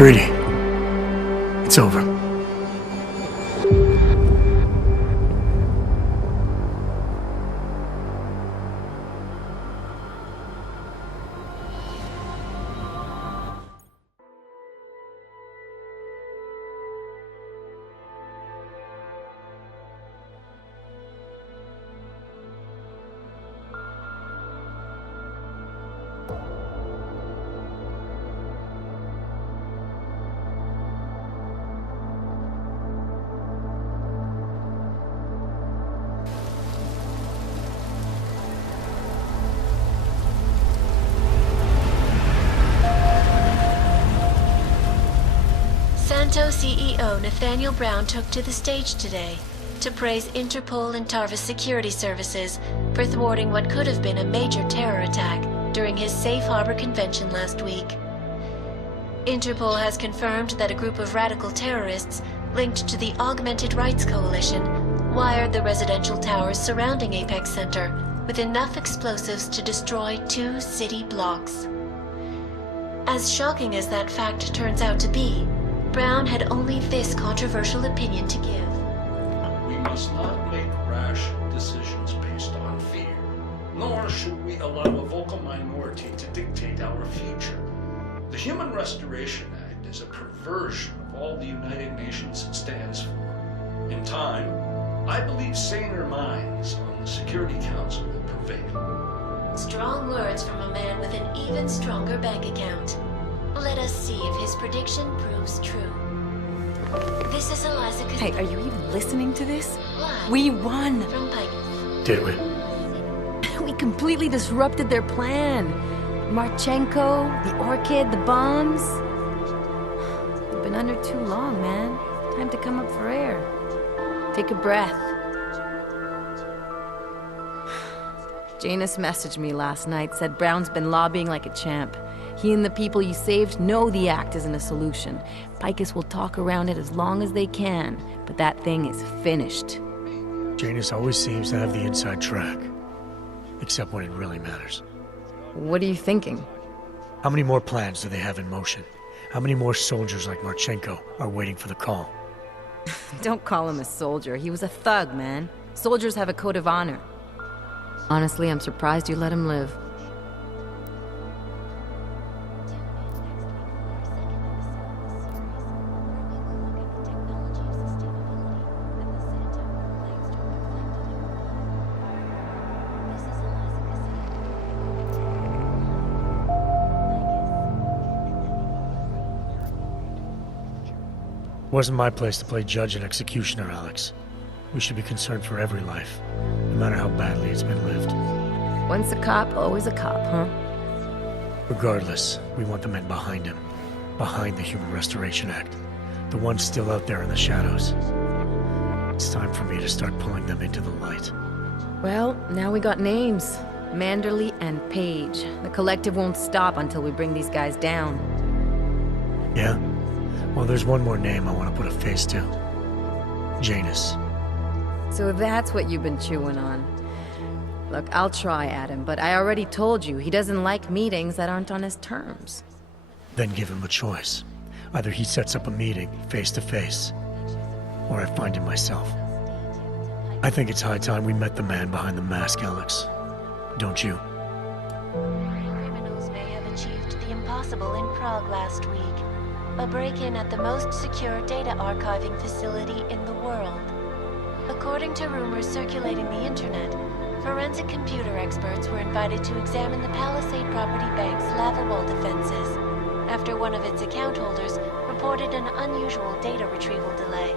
Greedy. It's over. Santo CEO Nathaniel Brown took to the stage today to praise Interpol and Tarvis security services for thwarting what could have been a major terror attack during his Safe Harbor convention last week. Interpol has confirmed that a group of radical terrorists linked to the Augmented Rights Coalition wired the residential towers surrounding Apex Center with enough explosives to destroy 2 city blocks. As shocking as that fact turns out to be, Brown had only this controversial opinion to give. We must not make rash decisions based on fear, nor should we allow a vocal minority to dictate our future. The Human Restoration Act is a perversion of all the United Nations stands for. In time, I believe saner minds on the Security Council will prevail. Strong words from a man with an even stronger bank account. Let us see if his prediction proves true. This is Eliza. Hey, are you even listening to this? Live We won! from Pike. Did we? We completely disrupted their plan. Marchenko, the Orchid, the bombs. You've been under too long, man. Time to come up for air. Take a breath. Janus messaged me last night, said Brown's been lobbying like a champ. He and the people you saved know the act isn't a solution. Picus will talk around it as long as they can, but that thing is finished. Janus always seems to have the inside track. Except when it really matters. What are you thinking? How many more plans do they have in motion? How many more soldiers like Marchenko are waiting for the call? Don't call him a soldier. He was a thug, man. Soldiers have a code of honor. Honestly, I'm surprised you let him live. It wasn't my place to play judge and executioner, Alex. We should be concerned for every life, no matter how badly it's been lived. Once a cop, always a cop, huh? Regardless, we want the men behind him. Behind the Human Restoration Act. The ones still out there in the shadows. It's time for me to start pulling them into the light. Well, now we got names. Manderley and Page. The collective won't stop until we bring these guys down. Yeah? Well, there's one more name I want to put a face to. Janus. So that's what you've been chewing on. Look, I'll try, Adam, but I already told you, he doesn't like meetings that aren't on his terms. Then give him a choice. Either he sets up a meeting, face to face, or I find him myself. I think it's high time we met the man behind the mask, Alex. Don't you? Criminals may have achieved the impossible in Prague last week. A break-in at the most secure data archiving facility in the world. According to rumors circulating the internet, forensic computer experts were invited to examine the Palisade Property Bank's lava wall defenses after one of its account holders reported an unusual data retrieval delay.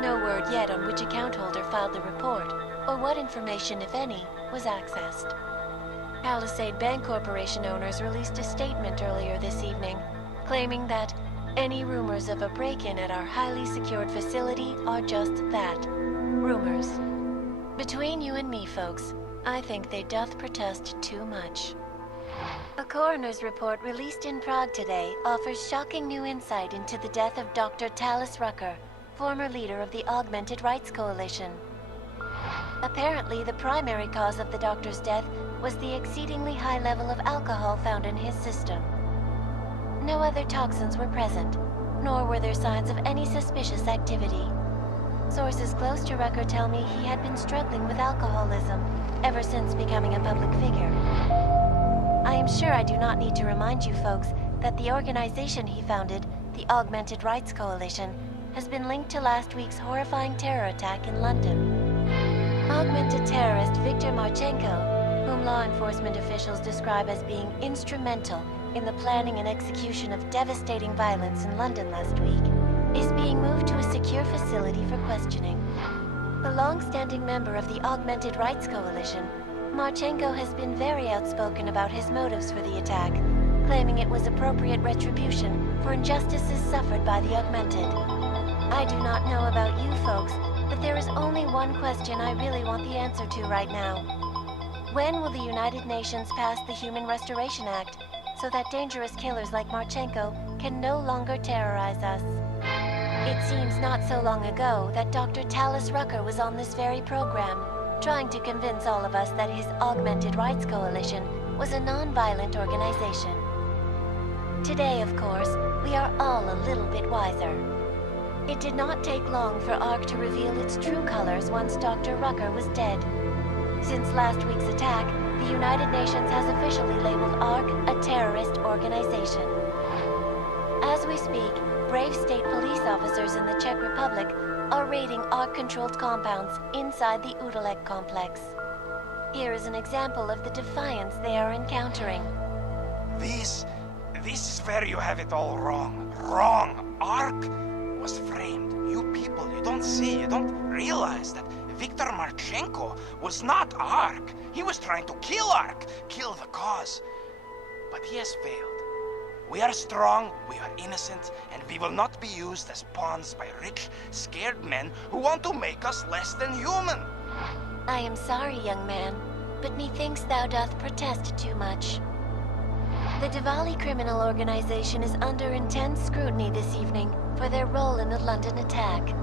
No word yet on which account holder filed the report, or what information, if any, was accessed. Palisade Bank Corporation owners released a statement earlier this evening, claiming that any rumors of a break-in at our highly secured facility are just that, rumors. Between you and me, folks, I think they doth protest too much. A coroner's report released in Prague today offers shocking new insight into the death of Dr. Talis Rucker, former leader of the Augmented Rights Coalition. Apparently, the primary cause of the doctor's death was the exceedingly high level of alcohol found in his system. no other toxins were present, nor were there signs of any suspicious activity. Sources close to Rucker tell me he had been struggling with alcoholism ever since becoming a public figure. I am sure I do not need to remind you folks that the organization he founded, the Augmented Rights Coalition, has been linked to last week's horrifying terror attack in London. Augmented terrorist Viktor Marchenko, whom law enforcement officials describe as being instrumental in the planning and execution of devastating violence in London last week, is being moved to a secure facility for questioning. A long-standing member of the Augmented Rights Coalition, Marchenko has been very outspoken about his motives for the attack, claiming it was appropriate retribution for injustices suffered by the Augmented. I do not know about you folks, but there is only one question I really want the answer to right now. When will the United Nations pass the Human Restoration Act so that dangerous killers like Marchenko can no longer terrorize us? It seems not so long ago that Dr. Talis Rucker was on this very program, trying to convince all of us that his Augmented Rights Coalition was a non-violent organization. Today, of course, we are all a little bit wiser. It did not take long for ARC to reveal its true colors once Dr. Rucker was dead. Since last week's attack, the United Nations has officially labeled ARC a terrorist organization. As we speak, brave state police officers in the Czech Republic are raiding ARC-controlled compounds inside the Udalek complex. Here is an example of the defiance they are encountering. This is where you have it all wrong. Wrong! ARC was framed. You people, you don't see, you don't realize that Viktor Marchenko was not ARC. He was trying to kill ARC, kill the cause. But he has failed. We are strong, we are innocent, and we will not be used as pawns by rich, scared men who want to make us less than human. I am sorry, young man, but methinks thou doth protest too much. The Diwali criminal organization is under intense scrutiny this evening for their role in the London attack.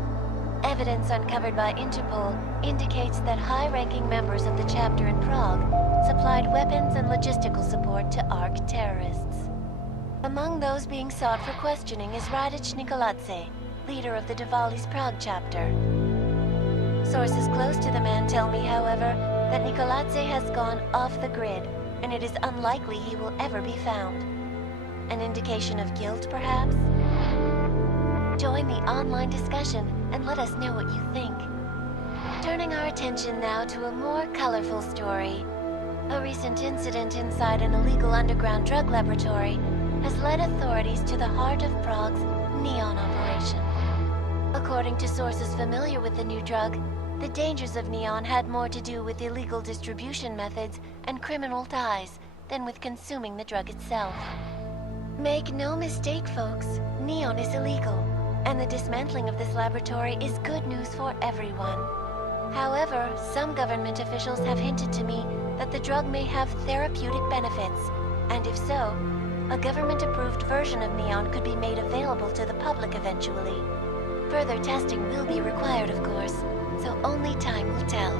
Evidence uncovered by Interpol indicates that high-ranking members of the chapter in Prague supplied weapons and logistical support to ARC terrorists. Among those being sought for questioning is Radic Nikoladze, leader of the Diwali's Prague chapter. Sources close to the man tell me, however, that Nikoladze has gone off the grid, and it is unlikely he will ever be found. An indication of guilt, perhaps? Join the online discussion and let us know what you think. Turning our attention now to a more colorful story. A recent incident inside an illegal underground drug laboratory has led authorities to the heart of Prague's Neon operation. According to sources familiar with the new drug, the dangers of Neon had more to do with illegal distribution methods and criminal ties than with consuming the drug itself. Make no mistake, folks, Neon is illegal, and the dismantling of this laboratory is good news for everyone. However, some government officials have hinted to me that the drug may have therapeutic benefits, and if so, a government-approved version of Neon could be made available to the public eventually. Further testing will be required, of course, so only time will tell.